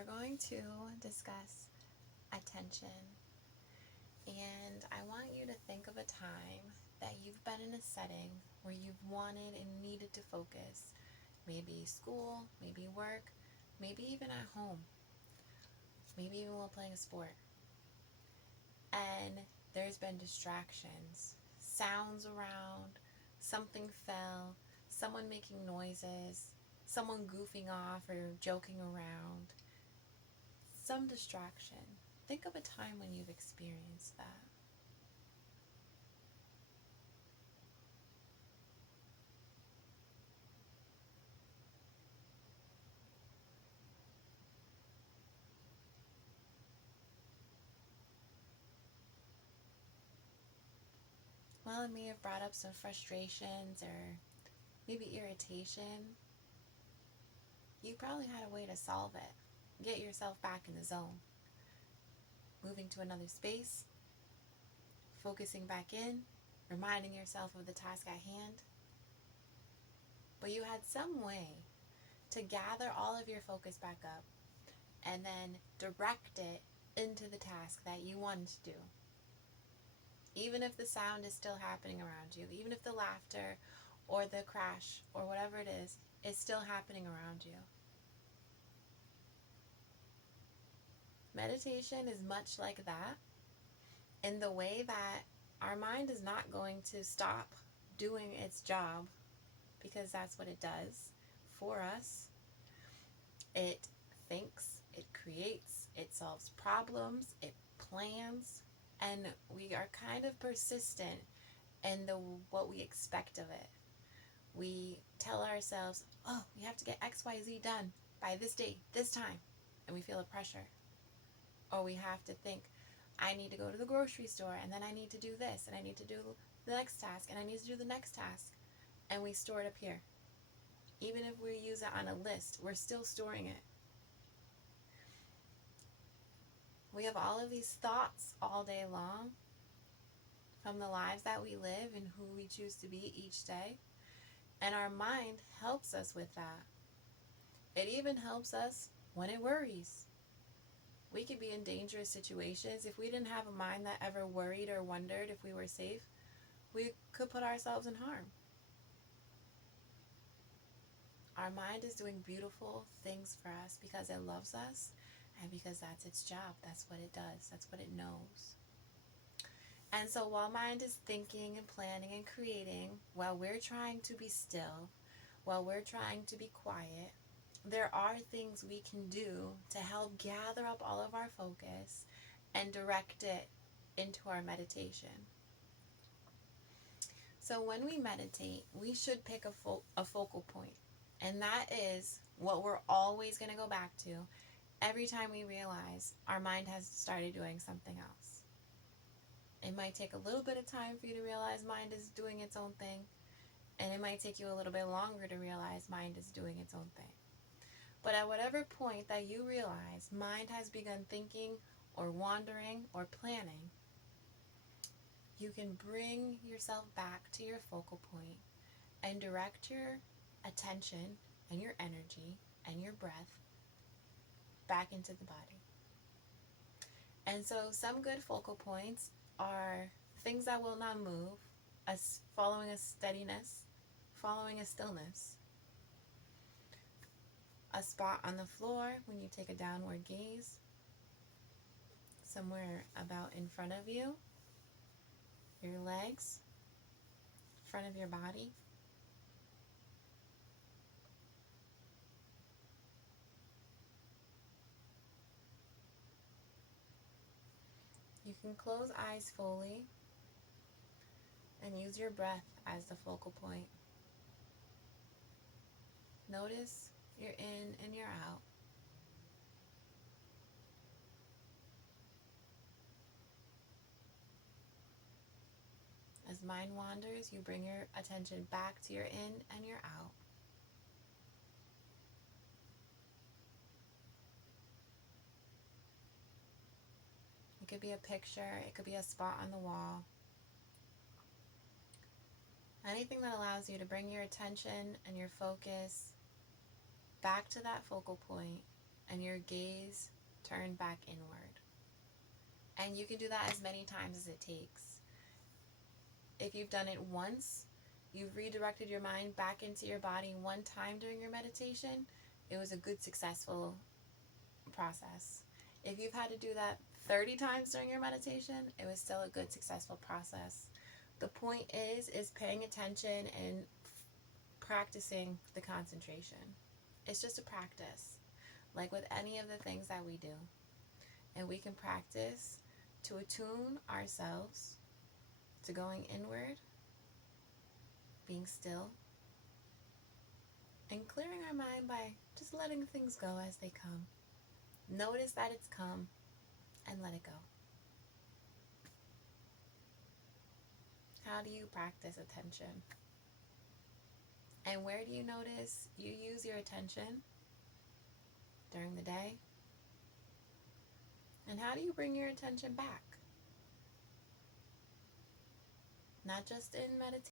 we're going to discuss attention. And I want you to think of a time that you've been in a setting where you've wanted and needed to focus. Maybe school, maybe work, maybe even at home, maybe even while playing a sport. And there's been distractions, sounds around, something fell, someone making noises, someone goofing off or joking around, some distraction. Think of a time when you've experienced that. Well, it may have brought up some frustrations or maybe irritation. You probably had a way to solve it. Get yourself back in the zone. Moving to another space, focusing back in, reminding yourself of the task at hand. But you had some way to gather all of your focus back up and then direct it into the task that you wanted to do. Even if the sound is still happening around you, even if the laughter or the crash or whatever it is still happening around you. Meditation is much like that in the way that our mind is not going to stop doing its job because that's what it does for us. It thinks, it creates, it solves problems, it plans, and we are kind of persistent in what we expect of it. We tell ourselves, oh, we have to get XYZ done by this date, this time, and we feel a pressure. Or we have to think, I need to go to the grocery store, and then I need to do this, and I need to do the next task, and I need to do the next task, and we store it up here. Even if we use it on a list, we're still storing it. We have all of these thoughts all day long from the lives that we live and who we choose to be each day. And our mind helps us with that. It even helps us when it worries. We could be in dangerous situations. If we didn't have a mind that ever worried or wondered if we were safe, we could put ourselves in harm. Our mind is doing beautiful things for us because it loves us and because that's its job. That's what it does. That's what it knows. And so while mind is thinking and planning and creating, while we're trying to be still, while we're trying to be quiet, there are things we can do to help gather up all of our focus and direct it into our meditation. So when we meditate, we should pick a focal point. And that is what we're always going to go back to every time we realize our mind has started doing something else. It might take a little bit of time for you to realize mind is doing its own thing. And it might take you a little bit longer to realize mind is doing its own thing. But at whatever point that you realize mind has begun thinking or wandering or planning, you can bring yourself back to your focal point and direct your attention and your energy and your breath back into the body. And so some good focal points are things that will not move, as following a steadiness, following a stillness. A spot on the floor when you take a downward gaze, somewhere about in front of you, your legs, front of your body. You can close eyes fully and use your breath as the focal point. Notice your in and your out. As mind wanders, you bring your attention back to your in and your out. It could be a picture, it could be a spot on the wall. Anything that allows you to bring your attention and your focus back to that focal point and your gaze turned back inward. And you can do that as many times as it takes. If you've done it once, you've redirected your mind back into your body one time during your meditation, it was a good, successful process. If you've had to do that 30 times during your meditation, it was still a good, successful process. The point is paying attention and practicing the concentration. It's just a practice, like with any of the things that we do. And we can practice to attune ourselves to going inward, being still, and clearing our mind by just letting things go as they come. Notice that it's come and let it go. How do you practice attention? And where do you notice you use your attention during the day? And how do you bring your attention back? Not just in meditation.